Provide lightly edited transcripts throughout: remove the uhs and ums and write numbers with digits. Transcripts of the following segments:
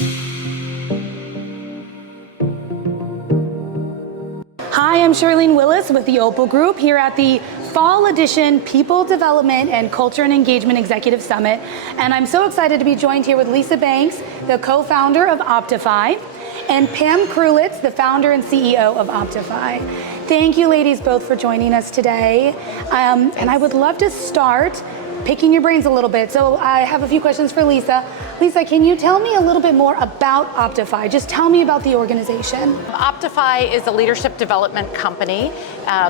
Hi, I'm Charlene Willis with the Opal Group here at the Fall Edition People Development and Culture and Engagement Executive Summit. And I'm so excited to be joined here with Lisa Banks, the co-founder of Optify, and Pam Krulitz, the founder and CEO of Optify. Thank you ladies both for joining us today. And I would love to start picking your brains a little bit. So I have a few questions for Lisa. Lisa, can you tell me a little bit more about Optify? Just tell me about the organization. Optify is a leadership development company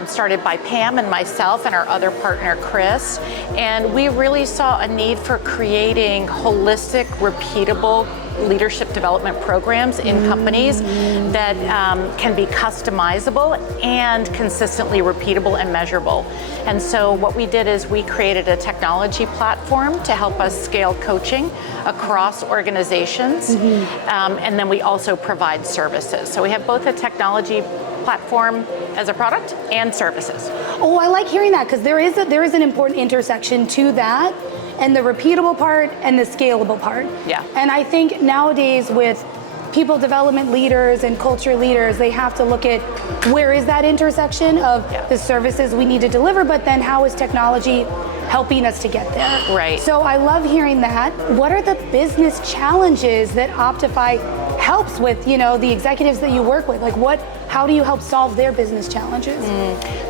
started by Pam and myself and our other partner, Chris. And we really saw a need for creating holistic, repeatable leadership development programs in companies that can be customizable and consistently repeatable and measurable. And so what we did is we created a technology platform to help us scale coaching across organizations. And then we also provide services. So we have both a technology platform as a product and services. Oh, I like hearing that because there is an important intersection to that, and the repeatable part and the scalable part. Yeah. And I think nowadays with people development leaders and culture leaders, they have to look at where is that intersection of the services we need to deliver, but then how is technology helping us to get there? Right. So I love hearing that. What are the business challenges that Optify helps with, the executives that you work with? How do you help solve their business challenges?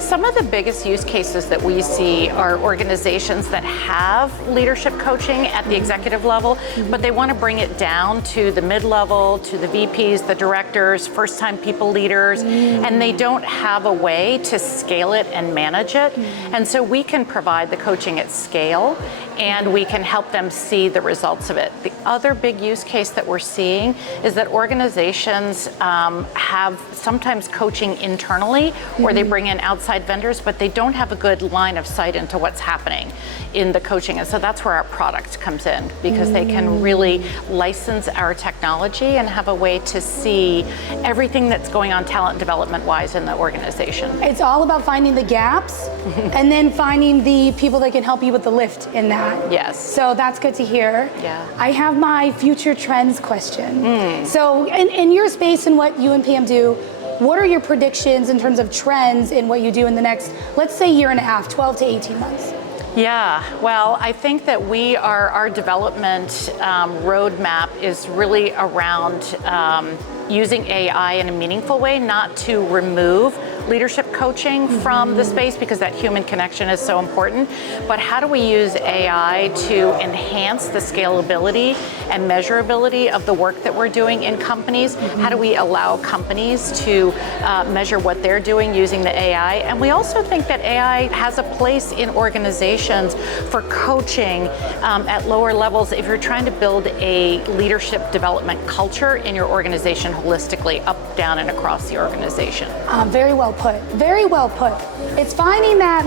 Some of the biggest use cases that we see are organizations that have leadership coaching at the executive level, but they want to bring it down to the mid-level, to the VPs, the directors, first-time people leaders, and they don't have a way to scale it and manage it. And so we can provide the coaching at scale, and we can help them see the results of it. The other big use case that we're seeing is that organizations have sometimes coaching internally, or they bring in outside vendors, but they don't have a good line of sight into what's happening in the coaching. And so that's where our product comes in, because they can really license our technology and have a way to see everything that's going on talent development wise in the organization. It's all about finding the gaps and then finding the people that can help you with the lift in that. Yes. So that's good to hear. Yeah. I have my future trends question. So in your space and what you and Pam do, what are your predictions in terms of trends in what you do in the next, let's say, year and a half, 12 to 18 months? Yeah, well, I think that our development roadmap is really around using AI in a meaningful way, not to remove leadership coaching from the space, because that human connection is so important, but how do we use AI to enhance the scalability and measurability of the work that we're doing in companies? How do we allow companies to measure what they're doing using the AI? And we also think that AI has a place in organizations for coaching at lower levels if you're trying to build a leadership development culture in your organization holistically, up, down, and across the organization. Very well put. Very well put. It's finding that,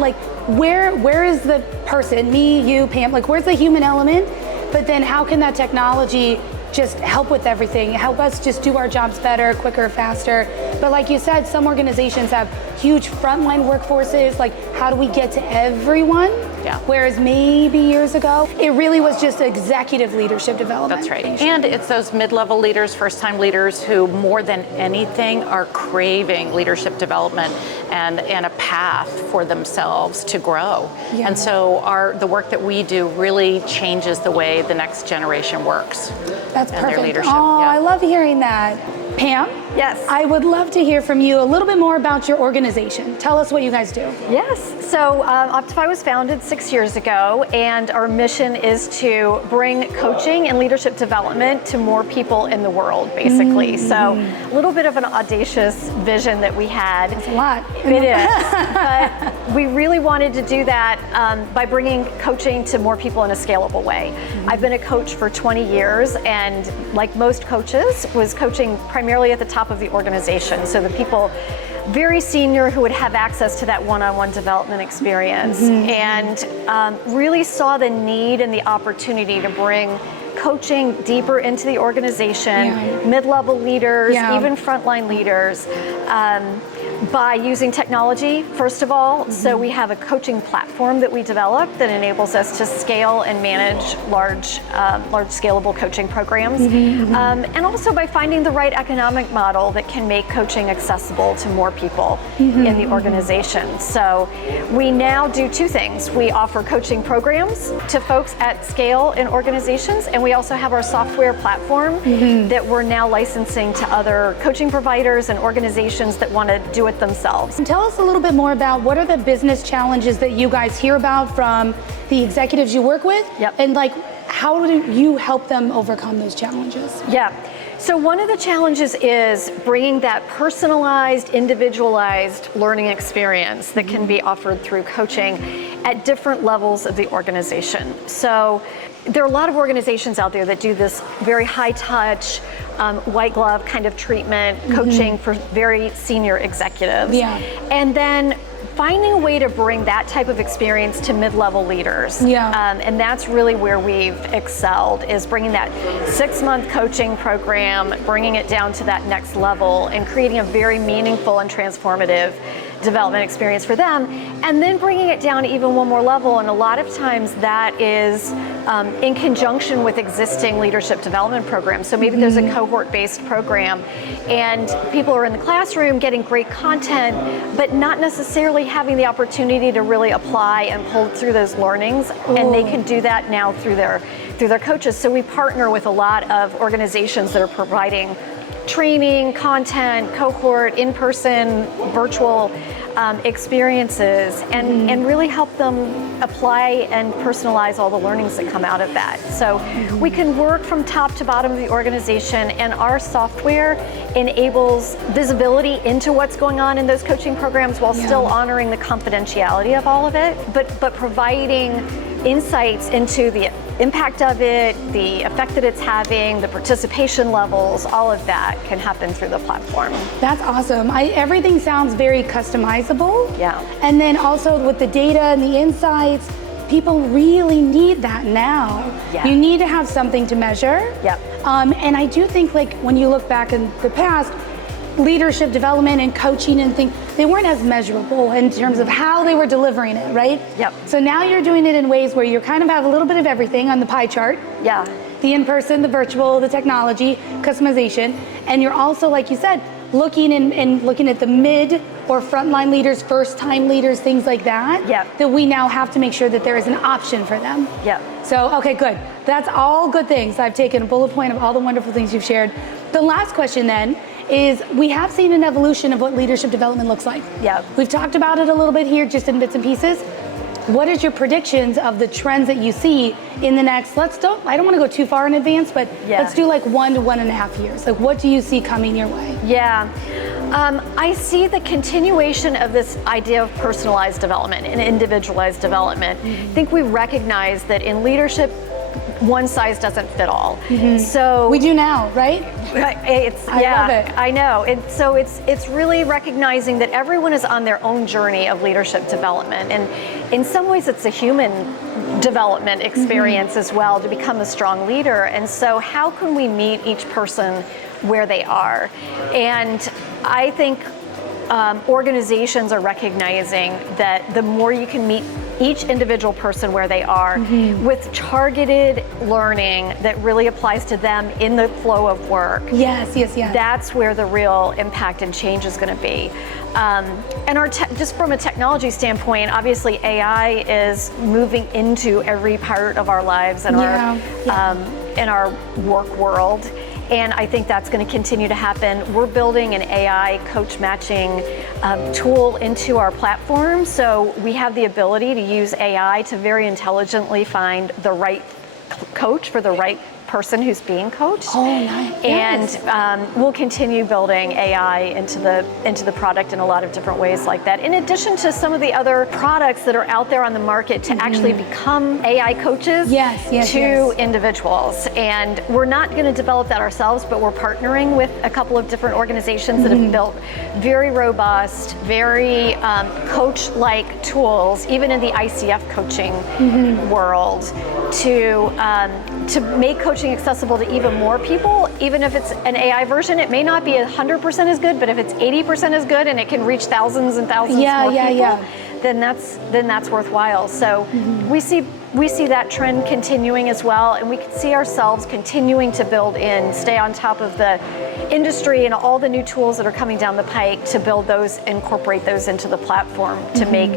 where is the person, me, you, Pam, where's the human element? But then how can that technology just help with everything, help us just do our jobs better, quicker, faster? But like you said, some organizations have huge frontline workforces. How do we get to everyone? Yeah. Whereas maybe years ago, it really was just executive leadership development. That's right. And it's those mid-level leaders, first-time leaders who more than anything are craving leadership development and a path for themselves to grow. Yeah. And so the work that we do really changes the way the next generation works. That's and perfect. Their leadership. Oh, yeah. I love hearing that. Pam? Yes. I would love to hear from you a little bit more about your organization. Tell us what you guys do. Yes. So Optify was founded 6 years ago, and our mission is to bring coaching and leadership development to more people in the world, basically. So a little bit of an audacious vision that we had. That's a lot. It is. But we really wanted to do that by bringing coaching to more people in a scalable way. I've been a coach for 20 years, and like most coaches, was coaching primarily at the top of the organization. So the people very senior who would have access to that one-on-one development experience, and really saw the need and the opportunity to bring coaching deeper into the organization, mid-level leaders, even frontline leaders. By using technology, first of all. So we have a coaching platform that we developed that enables us to scale and manage large scalable coaching programs. And also by finding the right economic model that can make coaching accessible to more people in the organization. So we now do two things. We offer coaching programs to folks at scale in organizations, and we also have our software platform that we're now licensing to other coaching providers and organizations that want to do it themselves. And tell us a little bit more about what are the business challenges that you guys hear about from the executives you work with, and like how do you help them overcome those challenges? Yeah. So one of the challenges is bringing that personalized, individualized learning experience that can be offered through coaching at different levels of the organization. So there are a lot of organizations out there that do this very high touch, white glove kind of treatment, coaching for very senior executives. And then finding a way to bring that type of experience to mid-level leaders. And that's really where we've excelled, is bringing that 6-month coaching program, bringing it down to that next level and creating a very meaningful and transformative development experience for them, and then bringing it down even one more level. And a lot of times that is in conjunction with existing leadership development programs. So maybe there's a cohort-based program and people are in the classroom getting great content, but not necessarily having the opportunity to really apply and pull through those learnings. And they can do that now through their coaches. So we partner with a lot of organizations that are providing training, content, cohort, in-person, virtual experiences, and really help them apply and personalize all the learnings that come out of that. So we can work from top to bottom of the organization, and our software enables visibility into what's going on in those coaching programs while still honoring the confidentiality of all of it, but providing insights into the impact of it, the effect that it's having, the participation levels, all of that can happen through the platform. That's awesome. Everything sounds very customizable. And then also with the data and the insights, people really need that now. You need to have something to measure. And I do think, like, when you look back in the past, leadership development and coaching and things, they weren't as measurable in terms of how they were delivering it, right? So now you're doing it in ways where you kind of have a little bit of everything on the pie chart. The in-person, the virtual, the technology, customization, and you're also, like you said, looking at the mid or frontline leaders, first-time leaders, things like that, that we now have to make sure that there is an option for them. So, okay, good. That's all good things. I've taken a bullet point of all the wonderful things you've shared. The last question then is, we have seen an evolution of what leadership development looks like. We've talked about it a little bit here, just in bits and pieces. What is your predictions of the trends that you see in the next, I don't want to go too far in advance, but let's do like 1 to 1.5 years. Like, what do you see coming your way? I see the continuation of this idea of personalized development and individualized development. I think we recognize that in leadership, one size doesn't fit all. So we do now, right? I love it. I know. And so it's really recognizing that everyone is on their own journey of leadership development, and in some ways it's a human development experience as well to become a strong leader. And so how can we meet each person where they are? And I think organizations are recognizing that the more you can meet each individual person where they are with targeted learning that really applies to them in the flow of work. That's where the real impact and change is going to be. And just from a technology standpoint, obviously AI is moving into every part of our lives and in our work world. And I think that's going to continue to happen. We're building an AI coach matching tool into our platform. So we have the ability to use AI to very intelligently find the right coach for the right person who's being coached. And we'll continue building AI into the product in a lot of different ways like that. In addition to some of the other products that are out there on the market to actually become AI coaches to individuals. And we're not going to develop that ourselves, but we're partnering with a couple of different organizations that have built very robust, very coach-like tools, even in the ICF coaching world, to make coaching accessible to even more people, even if it's an AI version, it may not be 100% as good, but if it's 80% as good and it can reach thousands and thousands more people, then that's worthwhile. So we see that trend continuing as well, and we can see ourselves continuing to build in, stay on top of the industry and all the new tools that are coming down the pike to build those, incorporate those into the platform to make,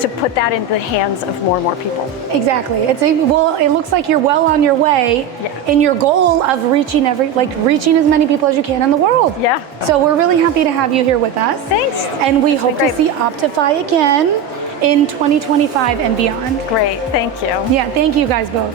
to put that into the hands of more and more people. Exactly. Well, it looks like you're well on your way in your goal of reaching reaching as many people as you can in the world. Yeah. So we're really happy to have you here with us. Thanks. And we hope to see Optify again in 2025 and beyond. Great. Thank you. Yeah, thank you guys both.